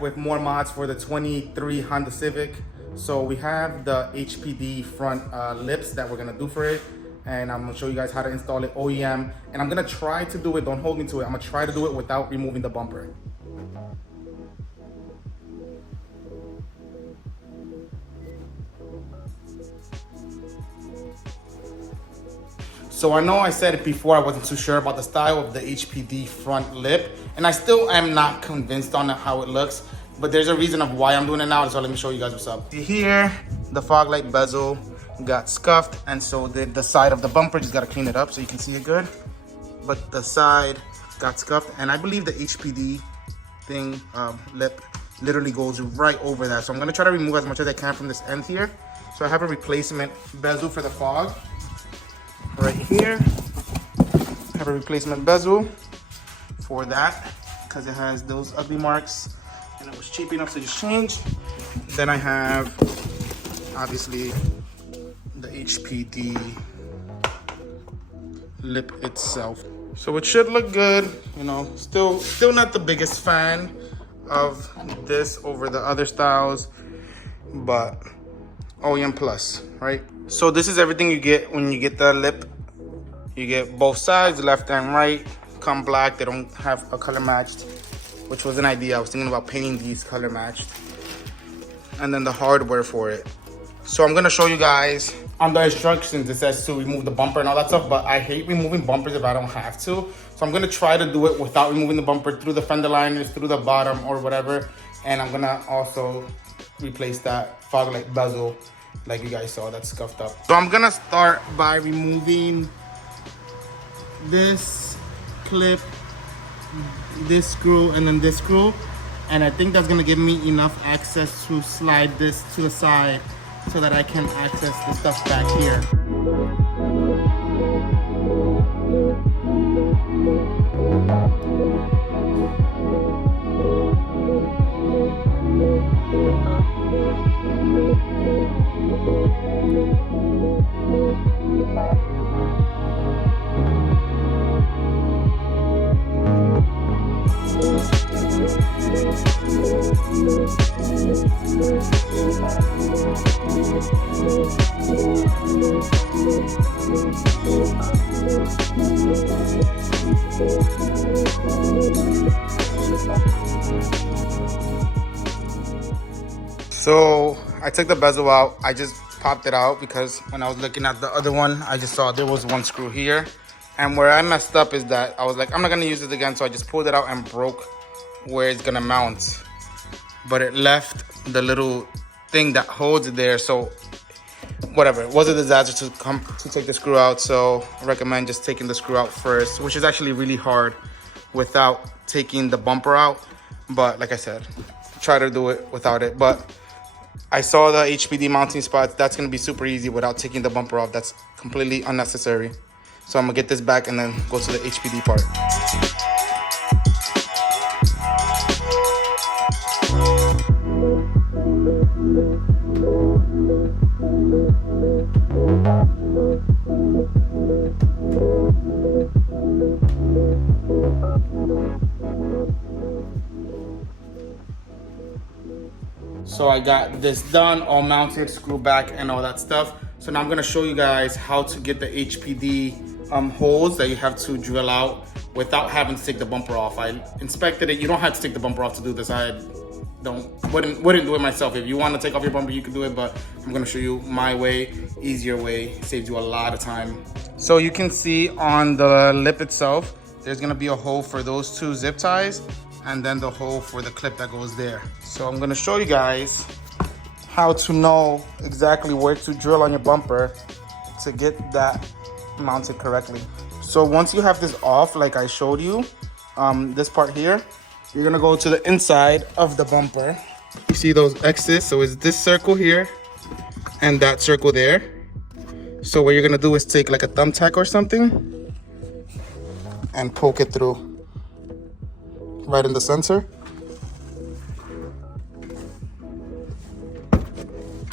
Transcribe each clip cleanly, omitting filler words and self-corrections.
back with more mods for the 23 Honda Civic. So we have the HPD front lips that we're gonna do for it, and I'm gonna show you guys how to install it OEM, and I'm gonna try to do it, don't hold me to it, I'm gonna try to do it without removing the bumper. So I know I said it before, I wasn't too sure about the style of the HPD front lip, and I still am not convinced on how it looks, but there's a reason of why I'm doing it now, so let me show you guys what's up. Here, the fog light bezel got scuffed, and so did the side of the bumper. Just gotta clean it up so you can see it good. But the side got scuffed, and I believe the HPD thing, lip, literally goes right over that. So I'm gonna try to remove as much as I can from this end here. So I have a replacement bezel for the fog. Right here, I have a replacement bezel for that because it has those ugly marks and it was cheap enough to just change. Then I have obviously the HPD lip itself. So it should look good, you know, still not the biggest fan of this over the other styles, but OEM plus, right? So this is everything you get when you get the lip. You get both sides, left and right, come black. They don't have a color matched, which was an idea. I was thinking about painting these color matched. And then the hardware for it. So I'm gonna show you guys on the instructions, it says to remove the bumper and all that stuff, but I hate removing bumpers if I don't have to. So I'm gonna try to do it without removing the bumper through the fender liners, through the bottom or whatever. And I'm gonna also replace that fog light bezel like you guys saw, that's scuffed up. So I'm gonna start by removing this clip, this screw, and then this screw. And I think that's gonna give me enough access to slide this to the side so that I can access the stuff back here. So I took the bezel out. I just popped it out because when I was looking at the other one, I just saw there was one screw here. And where I messed up is that I was like, I'm not gonna use this again. So I just pulled it out and broke where it's gonna mount. But it left the little thing that holds it there. So whatever, it was a disaster to take the screw out. So I recommend just taking the screw out first, which is actually really hard without taking the bumper out. But like I said, try to do it without it. But I saw the HPD mounting spots. That's gonna be super easy without taking the bumper off. That's completely unnecessary. So I'm gonna get this back and then go to the HPD part. So I got this done, all mounted, screw back and all that stuff. So now I'm gonna show you guys how to get the HPD holes that you have to drill out without having to take the bumper off. I inspected it. You don't have to take the bumper off to do this. I wouldn't do it myself. If you want to take off your bumper, you can do it, but I'm gonna show you my way, easier way, saves you a lot of time. So you can see on the lip itself, there's gonna be a hole for those two zip ties and then the hole for the clip that goes there. So I'm gonna show you guys how to know exactly where to drill on your bumper to get that mounted correctly. So once you have this off, like I showed you, this part here, you're gonna go to the inside of the bumper. You see those X's? So it's this circle here and that circle there. So what you're gonna do is take like a thumbtack or something and poke it through right in the center.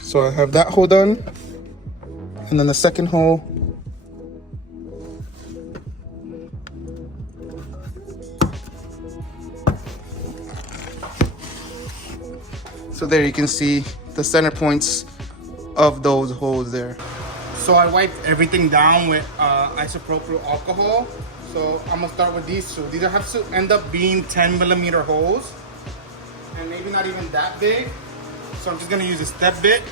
So I have that hole done, and then the second hole. So there you can see the center points of those holes there. So I wiped everything down with isopropyl alcohol. So I'm gonna start with these two. These have to end up being 10mm holes, and maybe not even that big. So I'm just gonna use a step bit,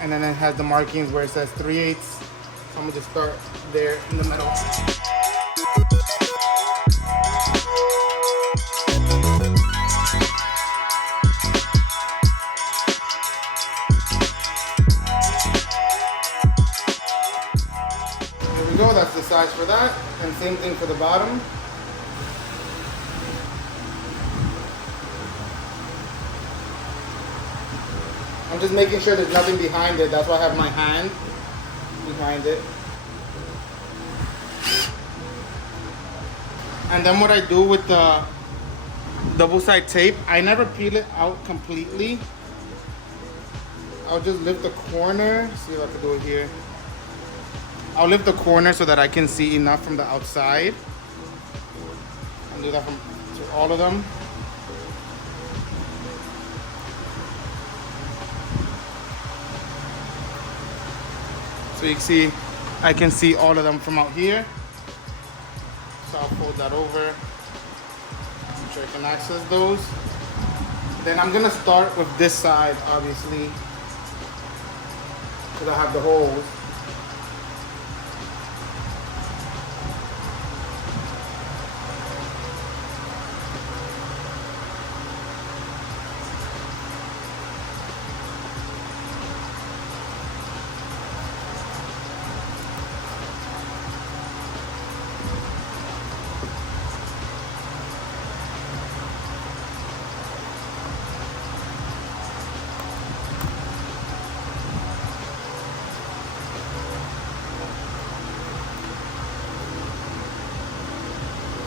and then it has the markings where it says 3/8. So I'm gonna just start there in the middle. There we go, that's the size for that. And same thing for the bottom. I'm just making sure there's nothing behind it. That's why I have my hand behind it. And then what I do with the double-side tape, I never peel it out completely. I'll just lift the corner. See if I can do it here. I'll lift the corner so that I can see enough from the outside. I'll do that to all of them. So you can see, I can see all of them from out here. So I'll fold that over. Make sure I can access those. Then I'm gonna start with this side, obviously, because I have the holes.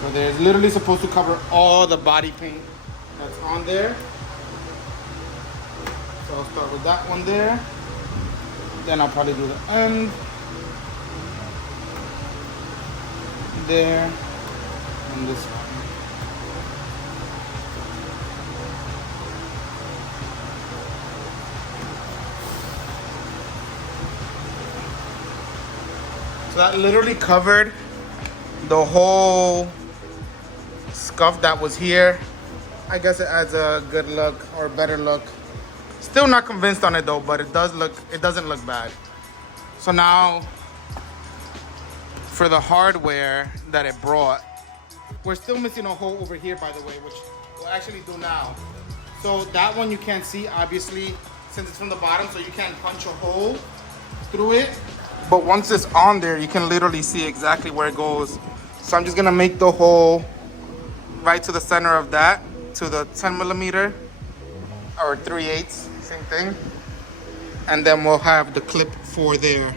So there's literally supposed to cover all the body paint that's on there. So I'll start with that one there. Then I'll probably do the end. There. And this one. So that literally covered the whole scuff that was here. I guess it adds a good look or a better look. Still not convinced on it though, but it doesn't look bad. So now for the hardware that it brought, we're still missing a hole over here, by the way, which we'll actually do now. So that one you can't see, obviously, since it's from the bottom, so you can't punch a hole through it. But once it's on there, you can literally see exactly where it goes. So I'm just gonna make the hole right to the center of that, to the 10mm or 3/8, same thing. And then we'll have the clip for there.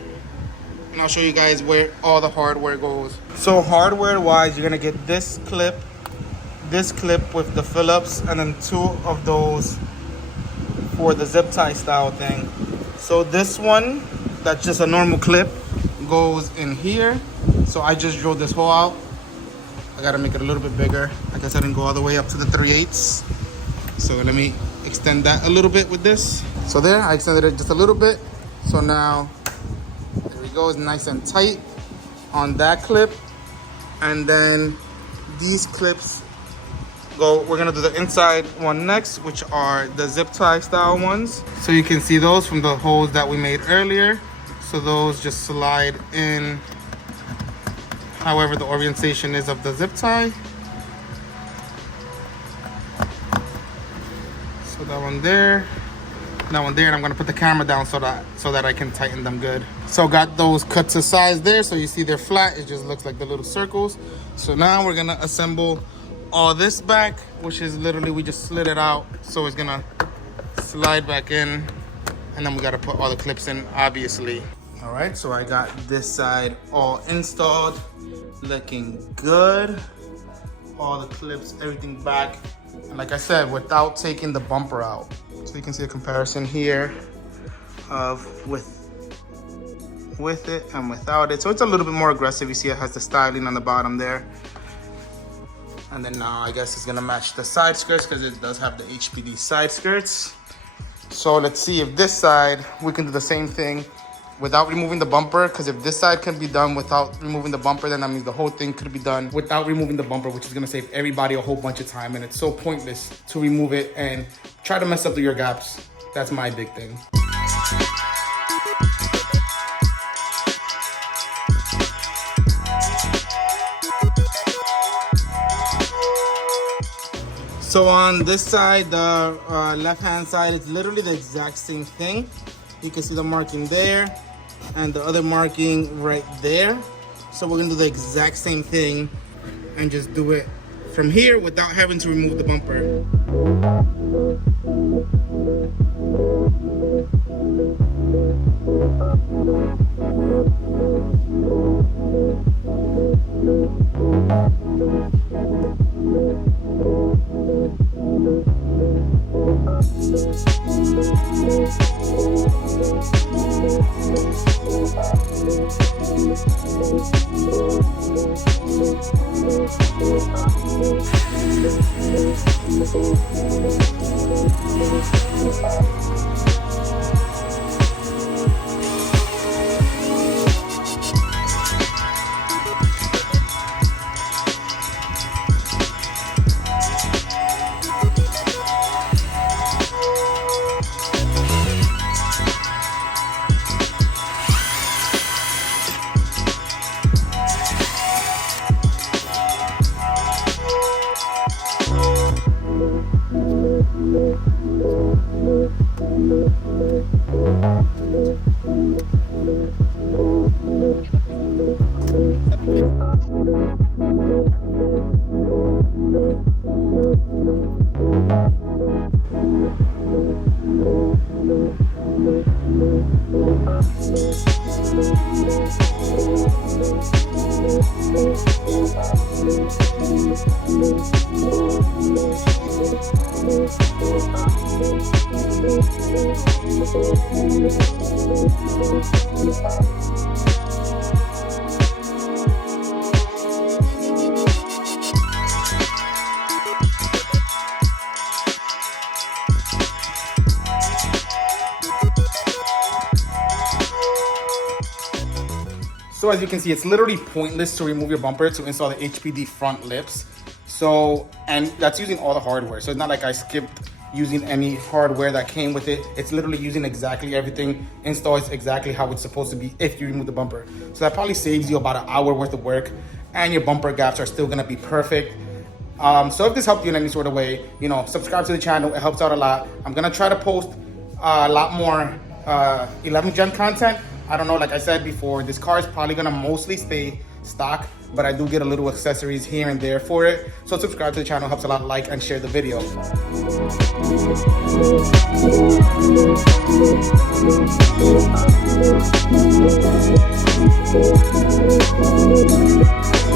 And I'll show you guys where all the hardware goes. So hardware wise, you're gonna get this clip with the Phillips, and then 2 of those for the zip tie style thing. So this one, that's just a normal clip, goes in here. So I just drilled this hole out. I gotta make it a little bit bigger. I guess I didn't go all the way up to the 3/8. So let me extend that a little bit with this. So there, I extended it just a little bit. So now, there we go, it's nice and tight on that clip. And then these clips go, we're gonna do the inside one next, which are the zip tie style ones. So you can see those from the holes that we made earlier. So those just slide in however the orientation is of the zip tie. So that one there, and I'm gonna put the camera down so that I can tighten them good. So got those cut to size there, so you see they're flat, it just looks like the little circles. So now we're gonna assemble all this back, which is literally, we just slid it out, so it's gonna slide back in, and then we gotta put all the clips in, obviously. All right, so I got this side all installed, looking good. All the clips, everything back. And like I said, without taking the bumper out. So you can see a comparison here of with it and without it. So it's a little bit more aggressive. You see it has the styling on the bottom there. And then now I guess it's gonna match the side skirts because it does have the HPD side skirts. So let's see if this side, we can do the same thing without removing the bumper, because if this side can be done without removing the bumper, then that means the whole thing could be done without removing the bumper, which is gonna save everybody a whole bunch of time, and it's so pointless to remove it and try to mess up the ear gaps. That's my big thing. So on this side, the left-hand side, it's literally the exact same thing. You can see the marking there and the other marking right there. So we're gonna do the exact same thing and just do it from here without having to remove the bumper. So as you can see, it's literally pointless to remove your bumper to install the HPD front lips. So, and that's using all the hardware. So it's not like I skipped using any hardware that came with it. It's literally using exactly everything, installs exactly how it's supposed to be if you remove the bumper. So that probably saves you about an hour worth of work, and your bumper gaps are still gonna be perfect. So if this helped you in any sort of way, you know, subscribe to the channel, it helps out a lot. I'm gonna try to post a lot more 11th gen content. I don't know, like I said before, this car is probably gonna mostly stay stock, but I do get a little accessories here and there for it. So subscribe to the channel, helps a lot, like and share the video.